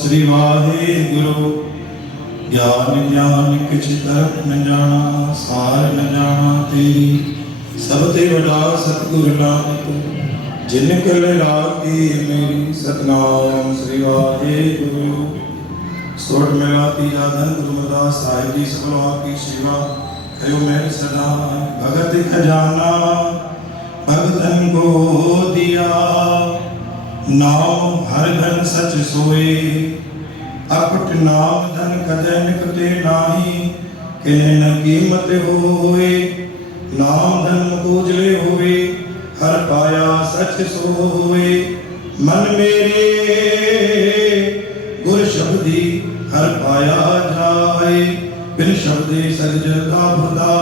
श्री वाहेगुरु। ज्ञान ज्ञान किछ तरक न जाना, सार न जाना तेरी, सब ते वडा सतगुर नानक, जिन कल राखी मेरी। सतनाम श्री वाहेगुरु। सोट मेला तीजा धन गुरुमदास साहिब जी सबलों आपकी सेवा कयो मेहर सदा। भगत खजाना भगतन को दिया, नाम हर धन सच सोए। अकुट नाम धन कदे निकटे नाही, किने न कीमत होए। नाम धन उजले होए, हर पाया सच सोए। मन मेरे गुर शब्दी हर पाया जाए। बिन शब्दे सजदा खुदा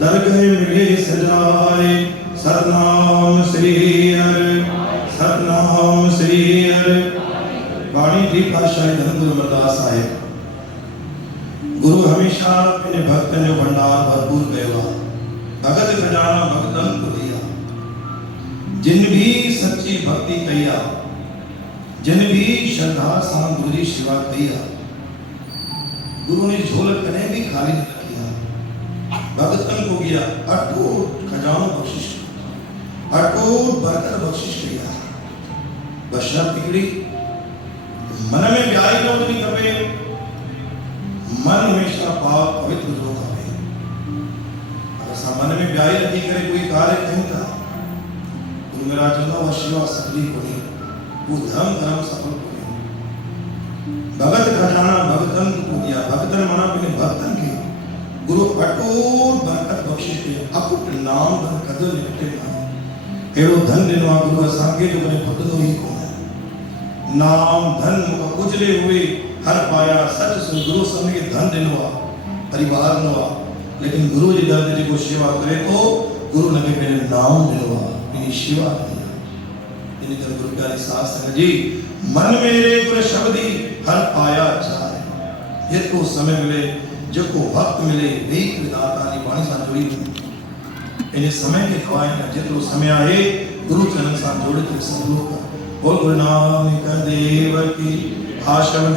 दरगह मिले सजाए। सतनाम श्री हरि, सतनाम श्री हरि। बाणी दी पातशाही धन गुरु अमरदास साहिब। गुरु हमेशा अपने भक्तन जो भंडार भरपूर कयो। भगत खजाना भगतन को दिया। जिन भी सच्ची भक्ति कया, जिन भी श्रद्धा सां गुरु की सेवा कया, गुरु ने झोल कने भी खाली नहीं किया। भगतन को गया अटूट खजाना बख्शिश, अटूट बरकत बख्शिश किया। बशर्त हिकिड़ी मन में ब्याई न हुजणी खपे। मन हमेशा पाक पवित्र हुजणो खपे। अगर असां मन में ब्याई रखी करे कोई कार्य कयूं था, गुरु महाराज चवंदा उहा शेवा सफली कोन्हे, वो धर्म सफल कोन्हे। भगत खजाना भगतन को दिया। भगतन माना अपने भक्तन के गुरु अटूट बरकत बख्शिश कयो। अकुट नाम धन कदे निकटे नाही। अहिड़ो धन ॾिनो आहे गुरु असांखे जो कॾहिं भुलंदो ई कोन्हे। नाम धन उजले हुए, हर पाया सच सो। गुरु सभिनी खे धन ॾिनो आहे, परिवार ॾिनो आहे, लेकिन गुरु जी दर ते जेको शेवा करे थो, गुरु हुनखे पंहिंजो नाम ॾिनो आहे, पंहिंजी शेवा कई आहे। इन करे गुरु प्यारी साध संगत जी, मन मेरे गुर शब्दी हर पाया जाए। जेको समय मिले, जेको वक्त मिले, वेही करे दाता जी बाणी सां जुड़ी इन समय खे गवाए न। जेतिरो समय आहे गुरु चरण सां जोड़े करे सभु लोग बोल गुरु नानक देव की। आश्रम